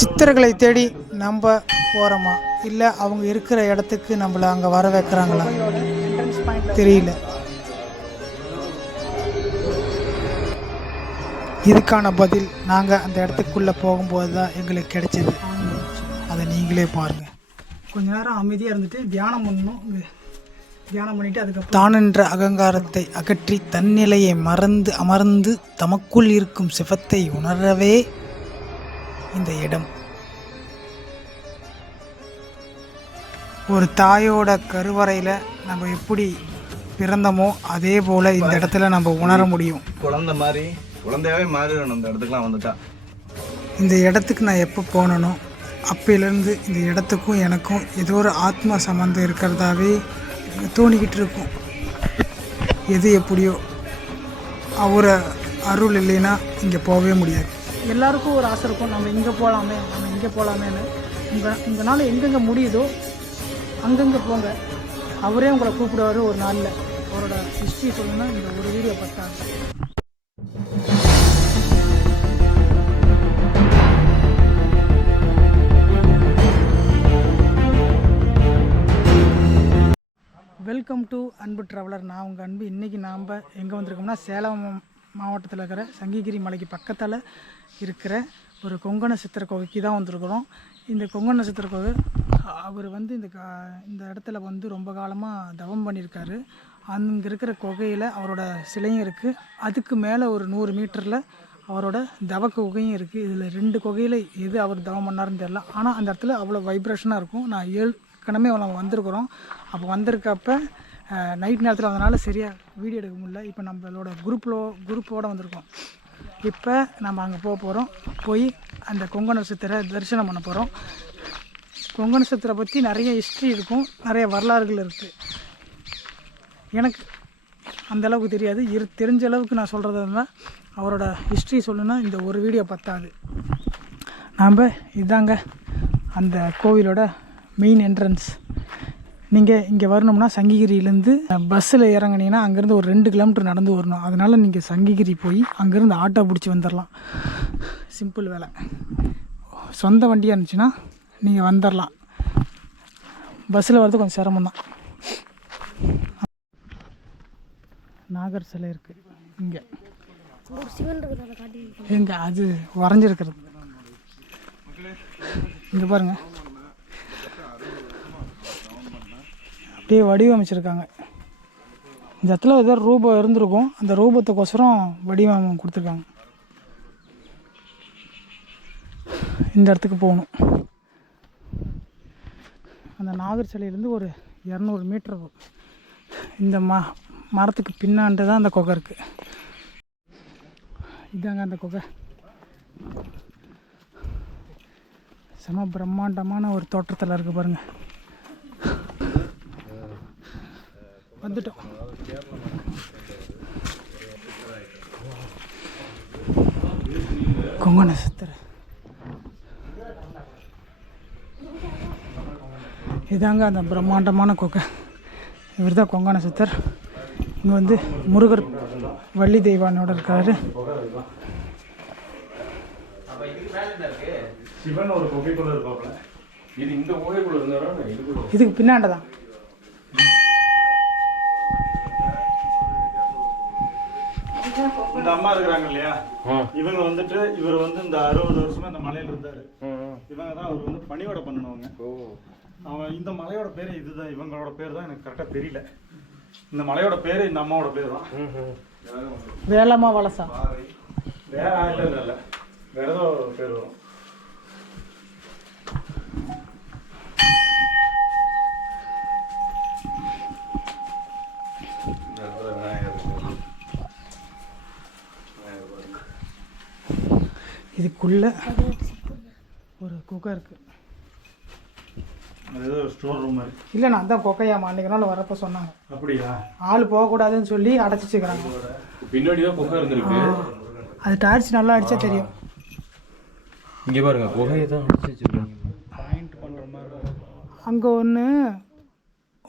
சித்தர்களை தேடி நம்ம போகிறோமா இல்லை அவங்க இருக்கிற இடத்துக்கு நம்மளை அங்கே வர வைக்கிறாங்களா? தெரியல. இதுக்கான பதில் நாங்கள் அந்த இடத்துக்குள்ளே போகும்போது தான் எங்களுக்கு கிடைச்சது. அதை நீங்களே பாருங்கள் கொஞ்ச நேரம் அமைதியாக இருந்துட்டு தியானம் பண்ணணும். தியானம் பண்ணிட்டு அதுக்கப்புறம் தானென்ற அகங்காரத்தை அகற்றி தன்னிலையை மறந்து அமர்ந்து தமக்குள் இருக்கும் சிவத்தை உணரவே இந்த இடம். ஒரு தாயோட கருவறையில் நம்ம எப்படி பிறந்தோமோ அதே போல் இந்த இடத்துல நம்ம உணர முடியும். குழந்தை மாதிரி குழந்தையாவே மாறிடணும் இந்த இடத்துக்குலாம் வந்துட்டா. இந்த இடத்துக்கு நான் எப்போ போனனோ அப்பையிலேருந்து இந்த இடத்துக்கும் எனக்கும் ஏதோ ஒரு ஆத்மா சம்மந்தம் இருக்கிறதாவே தோணிக்கிட்டு இருக்கும். எது எப்படியோ அவரை அருள் இல்லைன்னா இங்கே போகவே முடியாது. எல்லாருக்கும் ஒரு ஆசை இருக்கும் நம்ம இங்கே போகலாமே நம்ம இங்கே போகலாமேன்னு உங்கள் உங்களால் எங்கெங்கே முடியுதோ அங்கங்கே போங்க. அவரே உங்களை கூப்பிடுவார் ஒரு நாளில். அவரோட ஹிஸ்ட்ரி சொல்லணும்னா இந்த ஒரு வீடியோ பார்த்தாங்க வெல்கம் டு அன்பு ட்ராவலர் நான் உங்கள் அன்பு. இன்றைக்கி நாம் எங்கே வந்திருக்கோம்னா சேலம் மாவட்டத்தில் இருக்கிற சங்ககிரி மலைக்கு பக்கத்தில் இருக்கிற ஒரு கொங்கண சித்திர கோவிலுக்கு தான் வந்திருக்கிறோம். இந்த கொங்கண சித்திர கோவில் அவர் வந்து இந்த கா இந்த இடத்துல வந்து ரொம்ப காலமாக தவம் பண்ணியிருக்காரு. அங்கே இருக்கிற குகையில் அவரோட சிலையும் இருக்குது அதுக்கு மேலே ஒரு நூறு மீட்டரில் அவரோட தவ குகையும் இருக்குது இதில் ரெண்டு குகையில் எது அவர் தவம் பண்ணாருன்னு தெரியல. ஆனால் அந்த இடத்துல அவ்வளோ வைப்ரேஷனாக இருக்கும். நான் ஏற்கனவே நம்ம வந்திருக்கிறோம். அப்போ வந்திருக்கப்ப நைட் நேரத்தில் அதனால் சரியாக வீடியோ எடுக்க முடியல. இப்போ நம்மளோட குரூப்பில் குரூப்போடு வந்திருக்கோம். இப்போ நம்ம அங்கே போக போகிறோம் போய் அந்த கொங்கண சித்திரை தரிசனம் பண்ண போகிறோம் கொங்கண சித்திரை பற்றி நிறைய ஹிஸ்ட்ரி இருக்கும். நிறைய வரலாறுகள் இருக்குது எனக்கு அந்தளவுக்கு தெரியாது. இரு தெரிஞ்ச அளவுக்கு நான் சொல்கிறது இருந்தால் அவரோட ஹிஸ்ட்ரி சொல்லணும்னா இந்த ஒரு வீடியோ பத்தாது. நாம் இதாங்க அந்த கோவிலோட மெயின் என்ட்ரன்ஸ் நீங்கள் இங்கே வரணும்னா சங்கிகிரியிலேருந்து பஸ்ஸில் இறங்குனீங்கன்னா அங்கேருந்து ஒரு ரெண்டு கிலோமீட்டர் நடந்து வரணும். அதனால் நீங்கள் சங்கிகிரி போய் அங்கேருந்து ஆட்டோ பிடிச்சி வந்துடலாம் சிம்பிள் வேலை. சொந்த வண்டியாக இருந்துச்சுன்னா நீங்கள் வந்துடலாம் பஸ்ஸில் வர்றது கொஞ்சம் சிரமம் தான் நாகர் சிலை இருக்குது இங்கே. எங்க? அது வரைஞ்சிருக்கிறது. இங்கே பாருங்க. அப்படியே வடிவமைச்சிருக்காங்க. இந்த இடத்துல ஏதோ ரூபம் இருந்திருக்கும். அந்த ரூபத்துக்கோசரம் வடிவம் கொடுத்துருக்காங்க. இந்த இடத்துக்கு போகணும். அந்த நாகர் சிலையிலேருந்து ஒரு இரநூறு மீட்டர் இந்த ம மரத்துக்கு பின்னாண்டு தான் அந்த குகை இருக்குது இதாங்க அந்த குகை. செம பிரம்மாண்டமான ஒரு தோற்றத்தில் இருக்குது பாருங்கள் வந்துட்டோம். கொங்கண சித்தர். இதாங்க அந்த பிரம்மாண்டமான குகை இவர் தான் கொங்கண சித்தர். இங்கே வந்து முருகர் வள்ளி தெய்வானோட இருக்காரு. சிவன் ஒரு இந்த அம்மா இருக்கிறாங்க இல்லையா? இவங்க வந்துட்டு இவர் வந்து இந்த அறுபது வருஷமா இந்த மலையில இருந்தாரு. இவங்க தான் அவர் வந்து பணியோட பண்ணனவங்க. அவன் இந்த மலையோட பேரு இதுதான் இவங்களோட பேர் தான் எனக்கு கரெக்டா தெரியல. இந்த மலையோட பேரு இந்த அம்மாவோட பேர் தான். வேலம்மா வலசா. வேற இல்ல இல்ல இல்ல. வேற ஏதோ பேர் வரும். இதுக்குள்ள ஒரு குகை இருக்கு. அது ஏதோ ஸ்டோர் ரூம் மாதிரி. இல்லைண்ணா அதான் கொக்கையாமா அன்றைக்கு நாள் வரப்போ சொன்னாங்க. அப்படியா? ஆள் போகக்கூடாதுன்னு சொல்லி அடைச்சி வச்சுக்கிறாங்க பின்னாடி தான் குகை இருந்திருக்கு. அது டார்ச் நல்லா அடிச்சா தெரியும். இங்க பாருங்க குகையை தான் அடிச்சு வச்சிருக்காங்க. பாயிண்ட் பண்ற மாதிரி அங்கே ஒன்று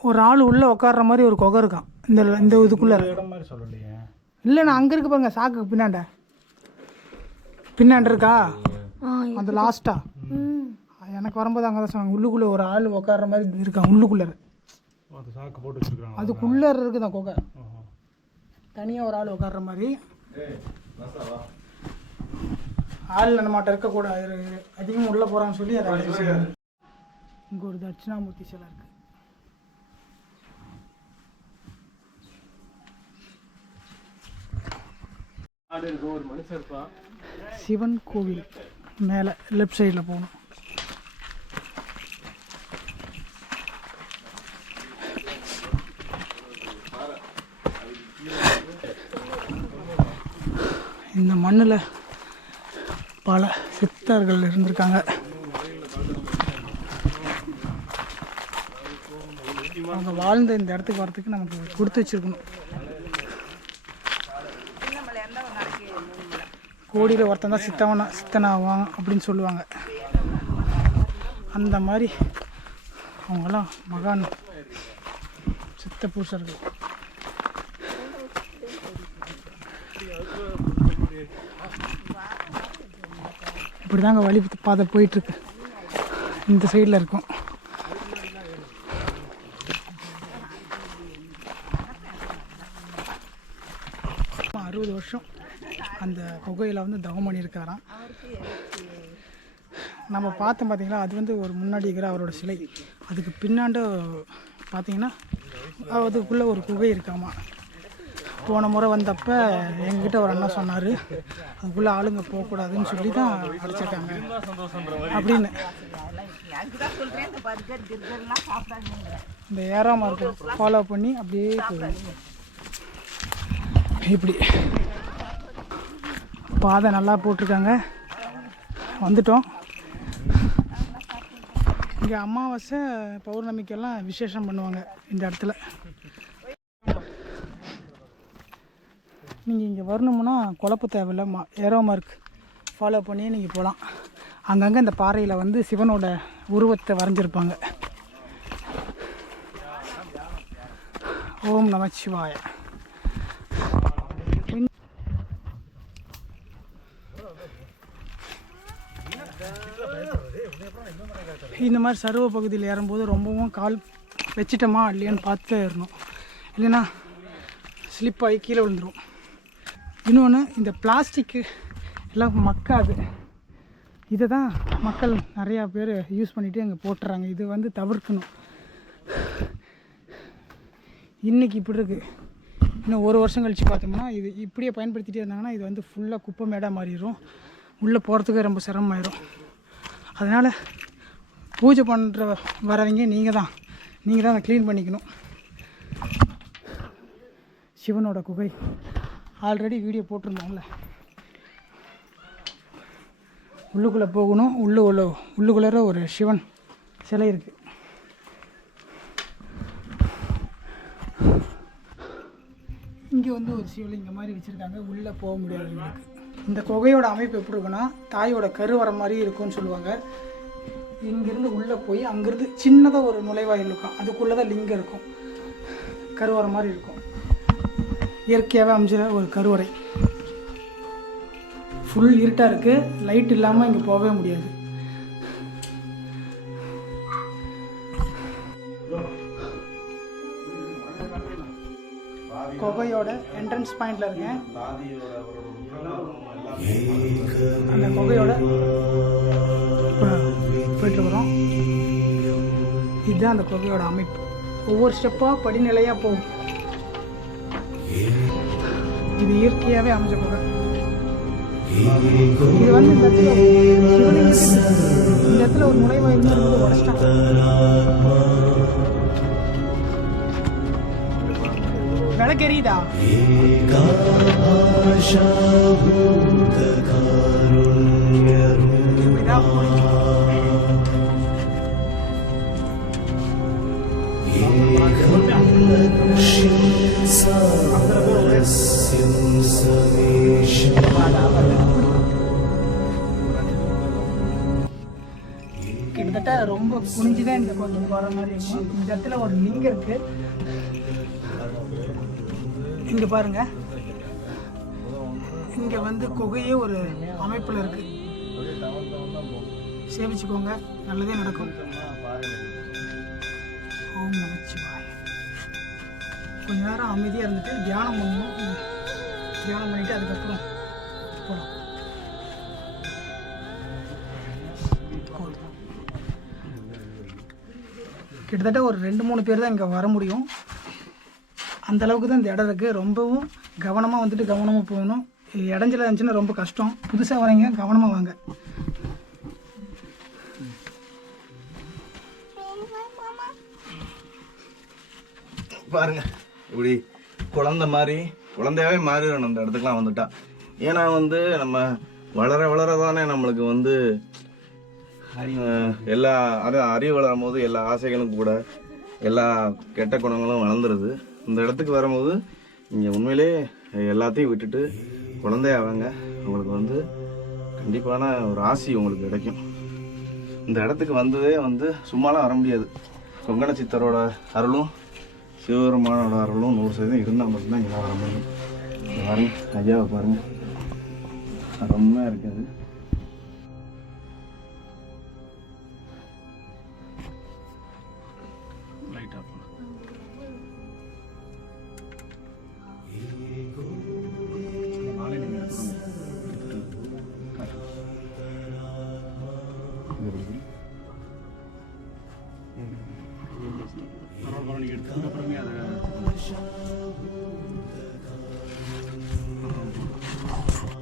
ஒரு ஆள் உள்ளே உட்கார்ற மாதிரி ஒரு குகை இருக்கான் இந்த இந்த இதுக்குள்ளே. இடம் மாதிரி சொல்லலையே. இல்லைண்ணா அங்கே இருக்கு பாருங்க சாக்குக்கு பின்னாண்ட. பின்னாண்ட இருக்கா. அந்த லாஸ்ட்டா எனக்கு வரும்போது அங்கே தான் சொன்னாங்க உள்ளுக்குள்ளே ஒரு ஆள் உட்கார்ற மாதிரி இருக்கான் உள்ளுக்குள்ளே. அது சாக்கு போட்டு வச்சிருக்காங்க அதுக்குள்ளே இருக்குதான் குகை. தனியாக ஒரு ஆள் உட்கார்ற மாதிரி. ஆள் நம்மகிட்ட இருக்கக்கூடாது அதிகமாக உள்ளே போகிறான்னு சொல்லி அதை இங்கே ஒரு தட்சிணாமூர்த்தி சிலை இருக்கு. ஒரு மனுஷன் இருப்பான். சிவன் கோவில் மேலே லெஃப்ட் சைடில் போகணும். இந்த மண்ணில் பல சித்தர்கள் இருந்திருக்காங்க. அவங்க வாழ்ந்த இந்த இடத்துக்கு வரத்துக்கு நமக்கு கொடுத்து வச்சிருக்கணும். கோடியில் ஒருத்தன் தான் சித்தவனா சித்தனாவான் அப்படின்னு சொல்லுவாங்க. அந்த மாதிரி அவங்கெல்லாம் மகான் சித்த புருஷர்கள். இப்படி தாங்க வழி பாதை போயிட்டுருக்கு இந்த சைடில் இருக்கும் அறுபது வருஷம் அந்த குகையில் வந்து தவம் பண்ணியிருக்காராம் நம்ம பார்த்தோம் பார்த்தீங்களா அது வந்து ஒரு முன்னாடி இருக்கிற அவரோட சிலை. அதுக்கு பின்னாண்டு பார்த்தீங்கன்னா அதுக்குள்ளே ஒரு குகை இருக்காமா. போன முறை வந்தப்ப எங்ககிட்ட ஒரு அண்ணா சொன்னார் அதுக்குள்ளே ஆளுங்க போகக்கூடாதுன்னு சொல்லி தான் அடைச்சிருக்காங்க. அப்படின்னு. இந்த ஏறாமல் இருக்கும் ஃபாலோ பண்ணி அப்படியே போகும் இப்படி. பாதை நல்லா போட்டிருக்காங்க. வந்துட்டோம். இங்கே அமாவாசை பௌர்ணமிக்கெல்லாம் விசேஷம் பண்ணுவாங்க இந்த இடத்துல. நீங்கள் இங்கே வரணும்னா குழப்ப தேவையில்ல மா ஏரோ மார்க் ஃபாலோ பண்ணி நீங்கள் போகலாம் அங்கங்கே இந்த பாறையில் வந்து சிவனோட உருவத்தை வரைஞ்சிருப்பாங்க. ஓம் நமச்சிவாய இந்த மாதிரி சருவ பகுதியில் ஏறும்போது ரொம்பவும் கால் வச்சிட்டோமா இல்லையான்னு பார்த்து ஏறணும். இல்லைன்னா ஸ்லிப் ஆகி கீழே விழுந்துடும் இன்னொன்று இந்த பிளாஸ்டிக்கு எல்லாம் மக்காது. இதை தான் மக்கள் நிறையா பேர் யூஸ் பண்ணிவிட்டு அங்கே போட்டுறாங்க. இது வந்து தவிர்க்கணும். இன்றைக்கி இப்படி இருக்குது இன்னும் ஒரு வருஷம் கழித்து பார்த்தோம்னா இது இப்படியே பயன்படுத்திகிட்டே இருந்தாங்கன்னா இது வந்து ஃபுல்லாக குப்பை மேடாக மாறிடும். உள்ளே போகிறதுக்கு ரொம்ப சிரமமாயிரும். அதனால் பூஜை பண்ணுற வரவங்க நீங்கள் தான். நீங்கள் தான் அதை க்ளீன் பண்ணிக்கணும். சிவனோட குகை. ஆல்ரெடி வீடியோ போட்டிருந்தோம்ல. உள்ளுக்குள்ளே போகணும். உள்ளு உள்ள உள்ளுக்குள்ளே ஒரு சிவன் சிலை இருக்குது இங்கே வந்து ஒரு சிவலிங்கம் மாதிரி வச்சுருக்காங்க. உள்ளே போக முடியாது இந்த குகையோட அமைப்பு எப்படி இருக்குன்னா தாயோட கரு வர மாதிரி இருக்கும்னு சொல்லுவாங்க. இங்கேருந்து உள்ளே போய் அங்கேருந்து சின்னதாக ஒரு நுழைவாயில் இருக்கும். அதுக்குள்ளே தான் லிங்கம் இருக்கும். கருவறை மாதிரி இருக்கும். இயற்கையாகவே அமைஞ்ச ஒரு கருவறை. ஃபுல் இருட்டாக இருக்குது லைட் இல்லாமல் இங்கே போகவே முடியாது. குகையோட என்ட்ரன்ஸ் பாயிண்டில் இருக்கேன். அந்த குகையோட இப்போ வரோம் இதுதான் அந்த குகையோட அமைப்பு. ஒவ்வொரு ஸ்டெப்பாக படிநிலையாக போகும். இது இயற்கையாகவே அமைஞ்ச குகை இது வந்து இந்த இடத்துல இந்த இடத்துல ஒரு நுழைவாயில் இருந்து உடச்சிட்டாங்க விளக்கெரியுதா? கிட்டத்தட்ட ரொம்ப குனிஞ்சுதான் இந்த கொஞ்சம் போகிற மாதிரி இருக்கும் இந்த இடத்துல ஒரு லிங்கம் இருக்கு. இங்க பாருங்க. இங்கே வந்து குகையே ஒரு அமைப்பில் இருக்குது சேமிச்சுக்கோங்க. நல்லதே நடக்கும். ஓம் நமச்சிவாய. கொஞ்ச நேரம் அமைதியாக இருந்துட்டு தியானம் பண்ணணும் தியானம் பண்ணிட்டு அதுக்கப்புறம் போகலாம் கிட்டத்தட்ட ஒரு ரெண்டு மூணு பேர் தான் இங்கே வர முடியும். அந்தளவுக்கு தான் இந்த இடம் இருக்குது ரொம்பவும் கவனமாக வந்துட்டு கவனமாக போகணும். இடைஞ்சல இருந்துச்சுன்னா ரொம்ப கஷ்டம். புதுசாக வரீங்க கவனமாக வாங்க. பாருங்க. இப்படி குழந்தை மாதிரி குழந்தையாவே மாறிடணும் இந்த இடத்துக்குலாம் வந்துட்டா. ஏன்னா வந்து நம்ம வளர வளர தானே நம்மளுக்கு வந்து எல்லா அது அறிவு வளரும் போது எல்லா ஆசைகளும் கூட எல்லா கெட்ட குணங்களும் வளர்ந்துருது. இந்த இடத்துக்கு வரும்போது இங்கே உண்மையிலே எல்லாத்தையும் விட்டுட்டு குழந்தையாவாங்க உங்களுக்கு வந்து கண்டிப்பான ஒரு ஆசி உங்களுக்கு கிடைக்கும். இந்த இடத்துக்கு வந்ததே வந்து சும்மாலாம் வர முடியாது. கொங்கண சித்தரோட அருளும் சிவபெருமானோட அருளும் நூறு சதவீதம் இருந்தால் மட்டும்தான் இங்கே வர முடியும். இங்க ஐயாவை பாருங்கள் அருமையாக இருக்காது.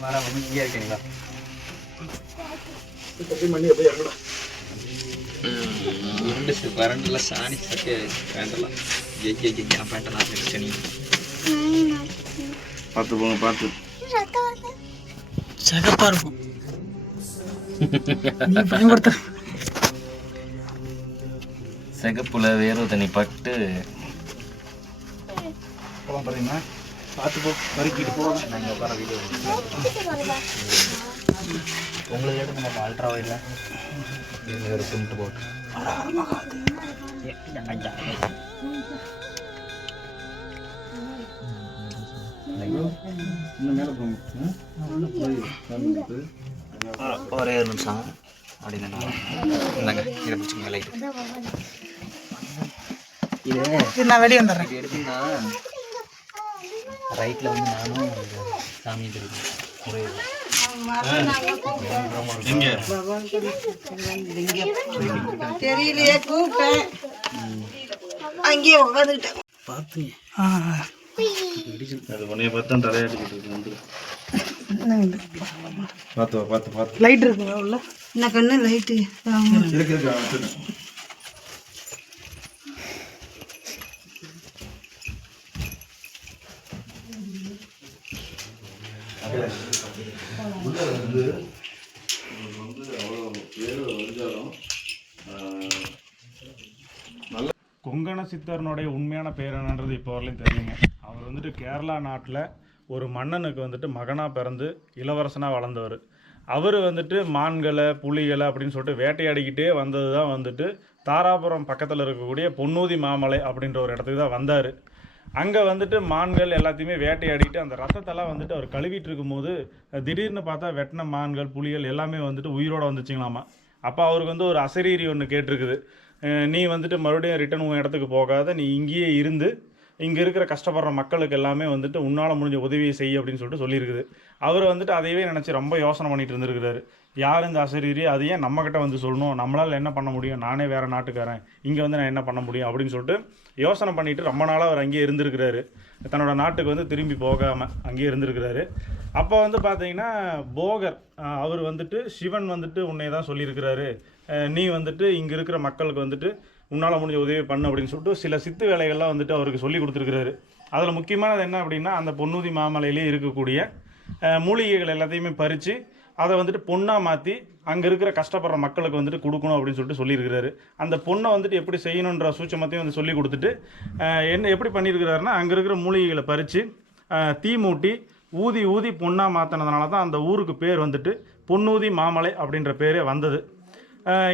வர அமைதியாக இருக்கீங்களா உருண்டு வரண்டில் சாணி சட்டை பேண்டெல்லாம் ஜெய் ஜெய் ஜெய் பேண்டெல்லாம் சனி பார்த்து போங்க பார்த்து சகப்பாக இருக்கும் நீ பயன்படுத்த சிகப்புல வேறு தண்ணி பட்டு. போகலாம் பாருங்கண்ணா பார்த்து போ போகலாம் நாங்கள் உட்கார வீடியோ உங்களுக்கு எடுத்து நம்ம அல்ட்ராவா இல்லை ஒரு கும்பிட்டு போட்டு இன்னும் மேலே போங்க. ஒரே ஒரு நிமிஷம். அப்படின்னு இந்தாங்க இதை பிடிச்சிங்க லைட் இது நான் வெளியே வந்துடுறேன். எடுத்தீங்கன்னா ரைட்டில் வந்து நானும் சாமி தெரியலையே கூப்பிட்டேன். அங்கேயே உட்காந்துக்கிட்டேன் பார்த்து பார்த்து லைட் இருக்குங்களா உள்ள? என்ன கண்ணு? லைட்டு இருக்கு இருக்கு அவன் வச்சிருக்கேன். உள்ள வந்து உங்களுக்கு வந்து அவ்வளோ பேர் வந்தாலும் கொங்கண சித்தர்னுடைய உண்மையான பேர் என்னன்றது இப்போ வரலையும் தெரியுங்க. அவர் வந்துட்டு கேரளா நாட்டில் ஒரு மன்னனுக்கு வந்துட்டு மகனாக பிறந்து இளவரசனாக வளர்ந்தவர். அவர் வந்துட்டு மான்களை புலிகளை அப்படின்னு சொல்லிட்டு வேட்டையாடிக்கிட்டே வந்தது தான் வந்துட்டு தாராபுரம் பக்கத்தில் இருக்கக்கூடிய பொன்னூதி மாமலை அப்படின்ற ஒரு இடத்துக்கு தான் வந்தார். அங்கே வந்துட்டு மான்கள் எல்லாத்தையுமே வேட்டையாடிட்டு அந்த ரத்தத்தெல்லாம் வந்துட்டு அவர் கழுவிட்டு இருக்கும்போது திடீர்னு பார்த்தா வெட்டின மான்கள் புலிகள் எல்லாமே வந்துட்டு உயிரோட வந்துச்சுங்களாமா. அப்போ அவருக்கு வந்து ஒரு அசரீரி ஒன்று கேட்டிருக்குது. நீ வந்துட்டு மறுபடியும் ரிட்டன் உன் இடத்துக்கு போகாத நீ இங்கேயே இருந்து இங்கே இருக்கிற கஷ்டப்படுற மக்களுக்கு எல்லாமே வந்துட்டு உன்னால் முடிஞ்ச உதவியை செய் அப்படின்னு சொல்லிட்டு சொல்லியிருக்குது. அவர் வந்துட்டு அதையவே நினச்சி ரொம்ப யோசனை பண்ணிட்டு இருந்திருக்கிறாரு. யார் இந்த ஆசிரியர் அது ஏன் நம்மக்கிட்ட வந்து சொல்லணும்? நம்மளால் என்ன பண்ண முடியும்? நானே வேறு நாட்டுக்காரன். இங்கே வந்து நான் என்ன பண்ண முடியும்? அப்படின்னு சொல்லிட்டு யோசனை பண்ணிட்டு ரொம்ப நாளாக அவர் அங்கேயே இருந்திருக்கிறாரு. தன்னோட நாட்டுக்கு வந்து திரும்பி போகாமல் அங்கேயே இருந்திருக்கிறாரு. அப்போ வந்து பார்த்தீங்கன்னா போகர் அவர் வந்துட்டு சிவன் வந்துட்டு உன்னை தான் சொல்லியிருக்கிறாரு நீ வந்துட்டு இங்கே இருக்கிற மக்களுக்கு வந்துட்டு உன்னால் முடிஞ்ச உதவி பண்ணு அப்படின்னு சொல்லிட்டு சில சித்து வேலைகள்லாம் வந்துட்டு அவருக்கு சொல்லி கொடுத்துருக்குறாரு. அதில் முக்கியமானது என்ன அப்படின்னா அந்த பொன்னூதி மாமலையிலேயே இருக்கக்கூடிய மூலிகைகள் எல்லாத்தையுமே பறித்து அதை வந்துட்டு பொண்ணாக மாற்றி அங்கே இருக்கிற கஷ்டப்படுற மக்களுக்கு வந்துட்டு கொடுக்கணும் அப்படின்னு சொல்லிட்டு சொல்லியிருக்கிறாரு. அந்த பொண்ணை வந்துட்டு எப்படி செய்யணுன்ற சூட்சமத்தையும் வந்து சொல்லி கொடுத்துட்டு என்ன எப்படி பண்ணியிருக்கிறாருன்னா அங்கே இருக்கிற மூலிகைகளை பறித்து தீ மூட்டி ஊதி ஊதி பொண்ணாக மாற்றினதுனால தான் அந்த ஊருக்கு பேர் வந்துட்டு பொன்னூதி மாமலை அப்படின்ற பேரே வந்தது.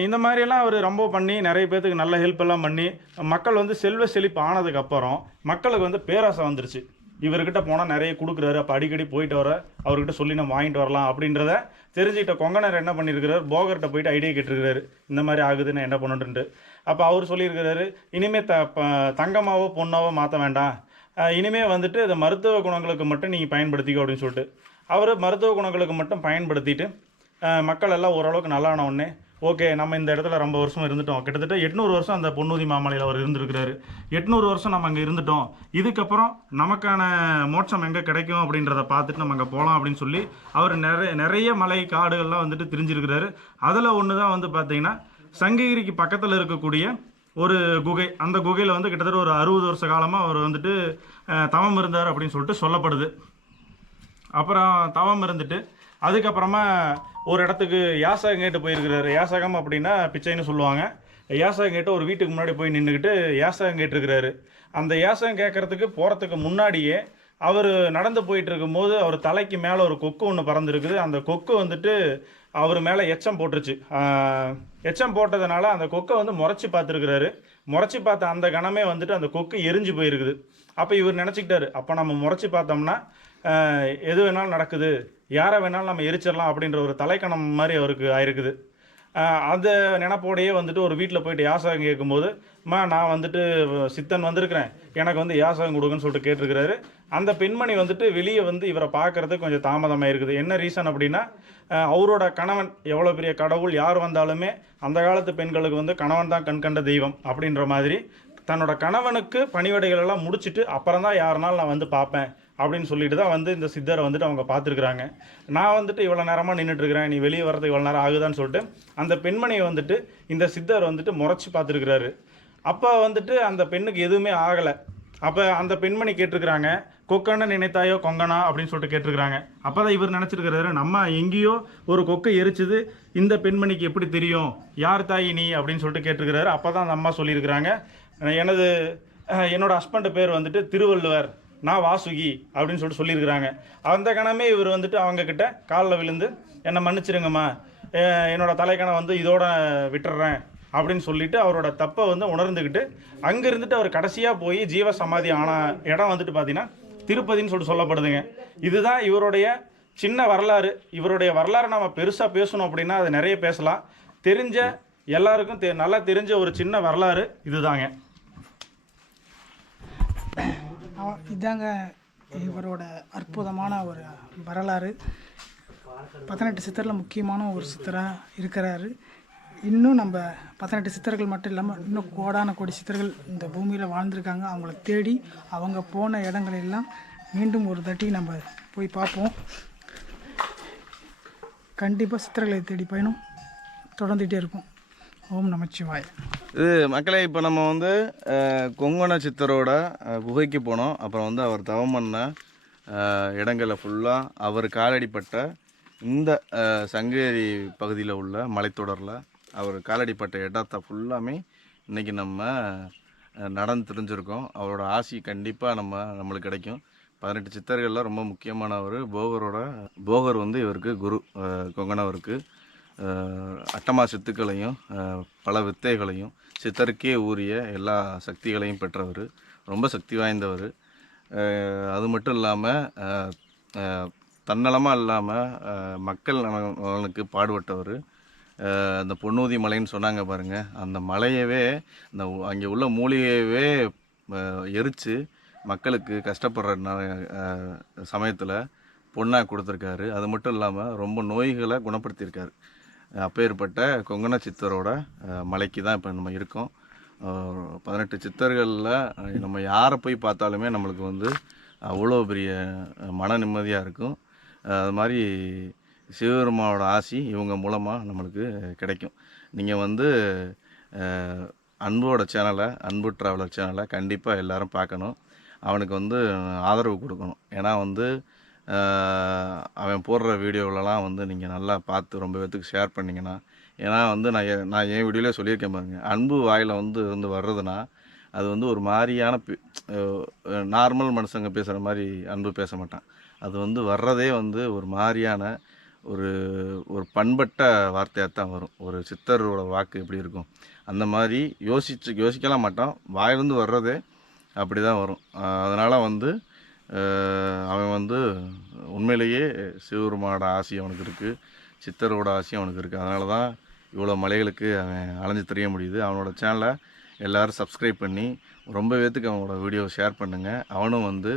இந்த மாதிரியெல்லாம் அவர் ரொம்ப பண்ணி நிறைய பேர்த்துக்கு நல்ல ஹெல்ப் எல்லாம் பண்ணி மக்கள் வந்து செல்வ செழிப்பு ஆனதுக்கப்புறம் மக்களுக்கு வந்து பேராசை வந்துருச்சு. இவர்கிட்ட போனால் நிறைய கொடுக்குறாரு அப்போ அடிக்கடி போயிட்டு வர அவர்கிட்ட சொல்லி நம்ம வாங்கிட்டு வரலாம் அப்படின்றத தெரிஞ்சுக்கிட்ட கொங்கனர் என்ன பண்ணியிருக்கிறார் போகர்கிட்ட போயிட்டு ஐடியா கேட்டிருக்கிறாரு. இந்த மாதிரி ஆகுதுன்னு என்ன பண்ணணுன்ட்டு அப்போ அவர் சொல்லியிருக்கிறாரு இனிமேல் த ப- தங்கமாவோ பொண்ணாவோ மாற்ற வேண்டாம். இனிமேல் வந்துட்டு இதை மருத்துவ குணங்களுக்கு மட்டும் நீங்கள் பயன்படுத்திக்கோ அப்படின்னு சொல்லிட்டு. அவர் மருத்துவ குணங்களுக்கு மட்டும் பயன்படுத்திட்டு மக்கள் எல்லாம் ஓரளவுக்கு நல்லான உடனே ஓகே நம்ம இந்த இடத்துல ரொம்ப வருஷம் இருந்துட்டோம். கிட்டத்தட்ட எட்நூறு வருஷம் அந்த பொன்னூதி மாமலையில் அவர் இருந்திருக்கிறாரு. எட்நூறு வருஷம் நம்ம அங்கே இருந்துட்டோம். இதுக்கப்புறம் நமக்கான மோட்சம் எங்கே கிடைக்கும் அப்படின்றத பார்த்துட்டு நம்ம அங்கே போகலாம் அப்படின்னு சொல்லி அவர் நிறைய நிறைய மலை காடுகள்லாம் வந்துட்டு தெரிஞ்சிருக்கிறாரு. அதில் ஒன்று தான் வந்து பார்த்தீங்கன்னா சங்ககிரிக்கு பக்கத்தில் இருக்கக்கூடிய ஒரு குகை. அந்த குகையில் வந்து கிட்டத்தட்ட ஒரு அறுபது வருஷ காலமாக அவர் வந்துட்டு தவம் இருந்தார் அப்படின்னு சொல்லிட்டு சொல்லப்படுது. அப்புறம் தவம் இருந்துட்டு அதுக்கப்புறமா ஒரு இடத்துக்கு யாசகம் கேட்டு போயிருக்கிறாரு. யாசகம் அப்படின்னா பிச்சைன்னு சொல்லுவாங்க. யாசகம் கேட்டு ஒரு வீட்டுக்கு முன்னாடி போய் நின்றுக்கிட்டு யாசகம் கேட்டிருக்கிறாரு. அந்த யாசகம் கேட்கறதுக்கு போகிறதுக்கு முன்னாடியே அவர் நடந்து போயிட்டு இருக்கும்போது அவர் தலைக்கு மேலே ஒரு கொக்கு ஒன்று பறந்துருக்குது. அந்த கொக்கு வந்துட்டு அவர் மேலே எச்சம் போட்டுருச்சு. எச்சம் போட்டதுனால அந்த கொக்கை வந்து முறைச்சி பார்த்துருக்குறாரு. முறைச்சி பார்த்த அந்த கணமே வந்துட்டு அந்த கொக்கு எரிஞ்சு போயிருக்குது. அப்போ இவர் நினச்சிக்கிட்டாரு அப்போ நம்ம முறைச்சி பார்த்தோம்னா எது வேணாலும் நடக்குது. யாரை வேணாலும் நம்ம எரிச்சிடலாம் அப்படின்ற ஒரு தலைக்கணம் மாதிரி அவருக்கு ஆயிருக்குது. அந்த நினப்போடையே வந்துட்டு ஒரு வீட்டில் போயிட்டு யாசகம் கேட்கும்போது அம்மா நான் வந்துட்டு சித்தன் வந்திருக்கிறேன். எனக்கு வந்து யாசகம் கொடுங்கன்னு சொல்லிட்டு கேட்டிருக்கிறாரு. அந்த பெண்மணி வந்துட்டு வெளியே வந்து இவரை பார்க்கறதுக்கு கொஞ்சம் தாமதமாக இருக்குது. என்ன ரீசன் அப்படின்னா அவரோட கணவன் எவ்வளோ பெரிய கடவுள் யார் வந்தாலுமே அந்த காலத்து பெண்களுக்கு வந்து கணவன் தான் கண்கண்ட தெய்வம் அப்படின்ற மாதிரி தன்னோட கணவனுக்கு பணிவடைகளெல்லாம் முடிச்சுட்டு அப்புறம் தான் யாருனாலும் நான் வந்து பார்ப்பேன். அப்படின்னு சொல்லிட்டு தான் வந்து இந்த சித்தரை வந்துட்டு அவங்க பார்த்துருக்குறாங்க. நான் வந்துட்டு இவ்வளோ நேரமாக நின்றுட்டுருக்கிறேன் நீ வெளியே வரது இவ்வளோ நேரம் ஆகுதான்னு சொல்லிட்டு அந்த பெண்மணியை வந்துட்டு இந்த சித்தர் வந்துட்டு முறைச்சி பார்த்துருக்குறாரு. அப்போ வந்துட்டு அந்த பெண்ணுக்கு எதுவுமே ஆகலை. அப்போ அந்த பெண்மணி கேட்டிருக்கிறாங்க கொக்கன்னு நினைத்தாயோ கொங்கனா? அப்படின்னு சொல்லிட்டு கேட்டிருக்கிறாங்க. அப்போ தான் இவர் நினச்சிருக்கிறாரு நம்ம எங்கேயோ ஒரு கொக்கை எரிச்சது இந்த பெண்மணிக்கு எப்படி தெரியும்? யார் தாய் நீ? அப்படின்னு சொல்லிட்டு கேட்டிருக்கிறாரு. அப்போ தான் அந்த அம்மா சொல்லியிருக்கிறாங்க. எனது என்னோட ஹஸ்பண்ட் பேர் வந்துட்டு திருவள்ளுவர். நான் வாசுகி அப்படின்னு சொல்லிட்டு சொல்லியிருக்கிறாங்க. அந்த கணமே இவர் வந்துட்டு அவங்கக்கிட்ட காலில் விழுந்து என்னை மன்னிச்சிருங்கம்மா. என்னோடய தலைக்கணம் வந்து இதோட விட்டுறேன். அப்படின்னு சொல்லிட்டு அவரோட தப்பை வந்து உணர்ந்துக்கிட்டு அங்கே இருந்துட்டு அவர் கடைசியாக போய் ஜீவ சமாதி ஆன இடம் வந்துட்டு பார்த்தீங்கன்னா திருப்பதின்னு சொல்லிட்டு சொல்லப்படுதுங்க. இதுதான் இவருடைய சின்ன வரலாறு. இவருடைய வரலாறை நம்ம பெருசாக பேசணும் அப்படின்னா அது நிறைய பேசலாம். தெரிஞ்ச எல்லாருக்கும் தெ நல்லா தெரிஞ்ச ஒரு சின்ன வரலாறு இதுதாங்க. இதாங்க இவரோட அற்புதமான ஒரு வரலாறு. பதினெட்டு சித்தரில் முக்கியமான ஒரு சித்தராக இருக்கிறாரு. இன்னும் நம்ம பதினெட்டு சித்தர்கள் மட்டும் இல்லாமல் இன்னும் கோடான கோடி சித்தர்கள் இந்த பூமியில் வாழ்ந்திருக்காங்க. அவங்கள தேடி அவங்க போன இடங்களெல்லாம் மீண்டும் ஒரு தட்டி நம்ம போய் பார்ப்போம். கண்டிப்பாக சித்தர்களை தேடி பயணம் தொடர்ந்துகிட்டே இருக்கும். ஓம் நமச்சிவாய். இது மக்களே இப்போ நம்ம வந்து கொங்கண சித்தரோட குகைக்கு போனோம். அப்புறம் வந்து அவர் தவம் பண்ண இடங்களை ஃபுல்லாக அவர் காலடிப்பட்ட இந்த அஹ், சங்ககிரி பகுதியில் உள்ள மலைத்தொடரில் அவர் காலடிப்பட்ட இடத்த ஃபுல்லாமே இன்றைக்கி நம்ம நடந்து தெரிஞ்சிருக்கோம். அவரோட ஆசி கண்டிப்பாக நம்ம நம்மளுக்கு கிடைக்கும். பதினெட்டு சித்தர்களில் ரொம்ப முக்கியமானவர் போகரோட போகர் வந்து இவருக்கு குரு கொங்கணவருக்கு. அட்டமா சித்துக்களையும் பல வித்தைகளையும் சித்தருக்கே ஊறிய எல்லா சக்திகளையும் பெற்றவர். ரொம்ப சக்தி வாய்ந்தவர். அது மட்டும் இல்லாமல் தன்னலமாக இல்லாமல் மக்கள் நல- நலனுக்கு பாடுபட்டவர். அந்த பொன்னூதி மலைன்னு சொன்னாங்க பாருங்கள் அந்த மலையவே அந்த அங்கே உள்ள மூலிகையவே எரித்து மக்களுக்கு கஷ்டப்படுற சமயத்தில் பொண்ணாக கொடுத்துருக்காரு. அது மட்டும் இல்லாமல் ரொம்ப நோய்களை குணப்படுத்தியிருக்காரு. அப்பேற்பட்ட கொங்கண சித்தரோட மலைக்கு தான் இப்போ நம்ம இருக்கோம். பதினெட்டு சித்தர்களில் நம்ம யாரை போய் பார்த்தாலுமே நம்மளுக்கு வந்து அவ்வளோ பெரிய மன நிம்மதியாக இருக்கும். அது மாதிரி சிவபெருமானோட ஆசி இவங்க மூலமாக நம்மளுக்கு கிடைக்கும். நீங்கள் வந்து அன்போட சேனலை அன்பு ட்ராவலர் சேனலை கண்டிப்பாக எல்லோரும் பார்க்கணும். அவனுக்கு வந்து ஆதரவு கொடுக்கணும். ஏன்னா வந்து அவன் போடுற வீடியோவிலலாம் வந்து நீங்கள் நல்லா பார்த்து ரொம்ப பேர்த்துக்கு ஷேர் பண்ணிங்கன்னா ஏன்னா வந்து நான் நான் என் வீடியோலேயே சொல்லியிருக்கேன் பாருங்கள் அன்பு வாயில் வந்து இருந்து வர்றதுன்னா அது வந்து ஒரு மாதிரியான நார்மல் மனுஷங்க பேசுகிற மாதிரி அன்பு பேச மாட்டான். அது வந்து வர்றதே வந்து ஒரு மாதிரியான ஒரு ஒரு பண்பட்ட வார்த்தையாக தான் வரும். ஒரு சித்தரோட வாக்கு எப்படி இருக்கும்? அந்த மாதிரி யோசிச்சு யோசிக்கலாம் மாட்டான். வாயிலிருந்து வர்றதே அப்படி தான் வரும் அதனால் வந்து அவன் வந்து உண்மையிலேயே சிவபெருமானோட ஆசை அவனுக்கு இருக்குது சித்தரோட ஆசையும் அவனுக்கு இருக்குது அதனால தான் இவ்வளோ மலைகளுக்கு அவன் அலைஞ்சு தெரிய முடியுது. அவனோட சேனலை எல்லோரும் சப்ஸ்கிரைப் பண்ணி ரொம்ப பேத்துக்கு அவனோட வீடியோ ஷேர் பண்ணுங்கள் அவனும் வந்து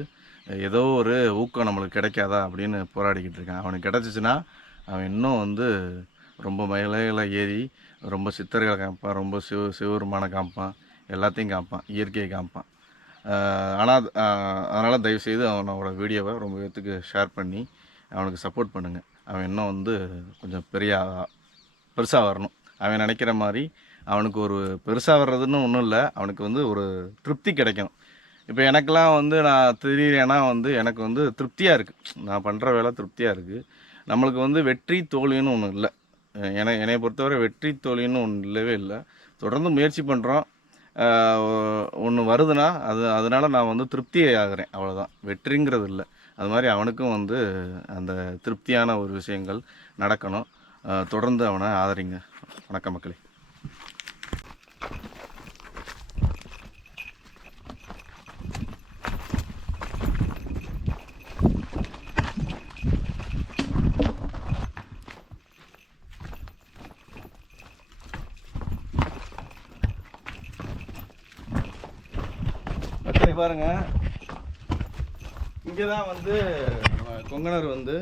ஏதோ ஒரு ஊக்கம் நம்மளுக்கு கிடைக்காதா அப்படின்னு போராடிக்கிட்டு இருக்கான். அவனுக்கு கிடச்சிச்சின்னா அவன் இன்னும் வந்து ரொம்ப மலைகளை ஏறி ரொம்ப சித்தர்களை காமிப்பான் ரொம்ப சிவ சிவருமான காமிப்பான் எல்லாத்தையும் காமிப்பான் இயற்கையை காமிப்பான். ஆனால் அதனால் தயவுசெய்து அவனோட வீடியோவை ரொம்ப பேர்த்துக்கு ஷேர் பண்ணி அவனுக்கு சப்போர்ட் பண்ணுங்கள் அவன் இன்னும் வந்து கொஞ்சம் பெரிய பெருசாக வரணும். அவன் நினைக்கிற மாதிரி அவனுக்கு ஒரு பெருசாக வர்றதுன்னு ஒன்றும் இல்லை. அவனுக்கு வந்து ஒரு திருப்தி கிடைக்கணும் இப்போ எனக்கெலாம் வந்து நான் தெரியலேன்னா வந்து எனக்கு வந்து திருப்தியாக இருக்குது நான் பண்ணுற வேலை திருப்தியாக இருக்குது நம்மளுக்கு வந்து வெற்றி தோல்வின்னு ஒன்று இல்லை. என என்னை பொறுத்தவரை வெற்றி தோல்வின்னு ஒன்று இல்லவே இல்லை. தொடர்ந்து முயற்சி பண்ணுறோம் ஒன்று வருதுன்னா அது அதனால் நான் வந்து திருப்தியை ஆகிறேன் அவ்வளோதான் வெற்றிங்கிறது இல்லை. அது மாதிரி அவனுக்கும் வந்து அந்த திருப்தியான ஒரு விஷயங்கள் நடக்கணும். தொடர்ந்து அவனை ஆதரிங்க. வணக்கம் மக்களே மக்களே பாருங்க. இங்கே தான் வந்து நம்ம கொங்கணர் வந்து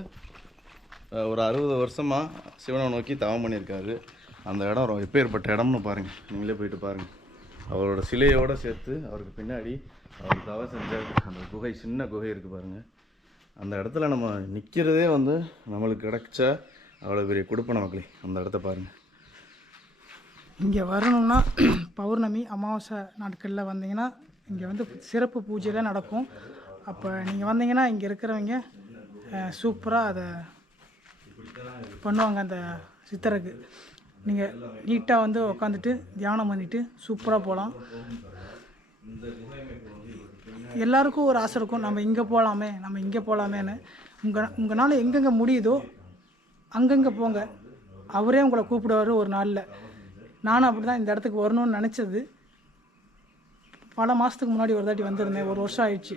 ஒரு அறுபது வருஷமாக சிவனை நோக்கி தவம் பண்ணியிருக்காரு. அந்த இடம் ரொம்ப எப்பேற்பட்ட இடம்னு பாருங்கள் நீங்களே போயிட்டு பாருங்கள் அவரோட சிலையோடு சேர்த்து அவருக்கு பின்னாடி அவர் தவம் செஞ்ச அந்த குகை சின்ன குகை இருக்குது பாருங்கள் அந்த இடத்துல நம்ம நிற்கிறதே வந்து நம்மளுக்கு கிடைச்ச அவ்வளோ பெரிய கொடுப்பன மக்களே. அந்த இடத்த பாருங்கள் இங்கே வரணும்னா பௌர்ணமி அமாவாசை நாட்களில் வந்தீங்கன்னா இங்கே வந்து சிறப்பு பூஜைலாம் நடக்கும். அப்போ நீங்கள் வந்தீங்கன்னா இங்கே இருக்கிறவங்க சூப்பராக அதை பண்ணுவாங்க அந்த சித்தருக்கு. நீங்கள் நீட்டாக வந்து உட்காந்துட்டு தியானம் பண்ணிவிட்டு சூப்பராக போகலாம் எல்லாருக்கும் ஒரு ஆசை இருக்கும் நம்ம இங்கே போகலாமே நம்ம இங்கே போகலாமேன்னு உங்கள் உங்களால் எங்கெங்கே முடியுதோ அங்கங்கே போங்க. அவரே உங்களை கூப்பிடுவார் ஒரு நாளில். நானும் அப்படி தான் இந்த இடத்துக்கு வரணும்னு நினச்சது. பல மாதத்துக்கு முன்னாடி ஒரு தாட்டி வந்திருந்தேன். ஒரு வருஷம் ஆயிடுச்சு.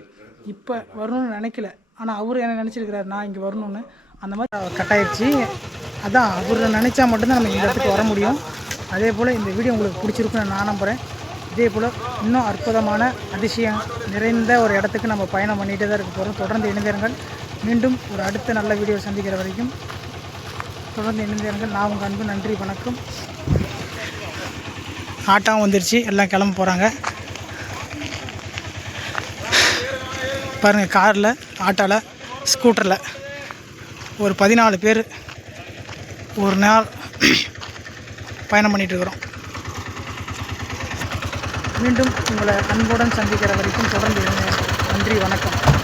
இப்போ வரணும்னு நினைக்கல. ஆனால் அவர் என்ன நினச்சிருக்கிறார் நான் இங்கே வரணும்னு. அந்த மாதிரி கட்டாயிடுச்சு அதான் அவர் நினச்சா மட்டும்தான் நம்ம இந்த இடத்துக்கு வர முடியும். அதே போல் இந்த வீடியோ உங்களுக்கு பிடிச்சிருக்குன்னு நான் நம்புகிறேன் இதே போல் இன்னும் அற்புதமான அதிசயம் நிறைந்த ஒரு இடத்துக்கு நம்ம பயணம் பண்ணிகிட்டே தான் இருக்க போகிறோம் தொடர்ந்து இணைந்திருங்கள். மீண்டும் ஒரு அடுத்த நல்ல வீடியோ சந்திக்கிற வரைக்கும் தொடர்ந்து இணைந்திருங்கள். நான் உங்கள் அன்பு நன்றி வணக்கம். ஆட்டாவும் வந்துருச்சு. எல்லாம் கிளம்ப போகிறாங்க பாருங்கள் காரில் ஆட்டோவில் ஸ்கூட்டரில். ஒரு பதினாலு பேர் ஒரு நாள் பயணம் பண்ணிட்டு இருக்கிறோம் மீண்டும் உங்களை அன்புடன் சந்திக்கிற வரைக்கும் தொடர்ந்து இருங்க. நன்றி வணக்கம்.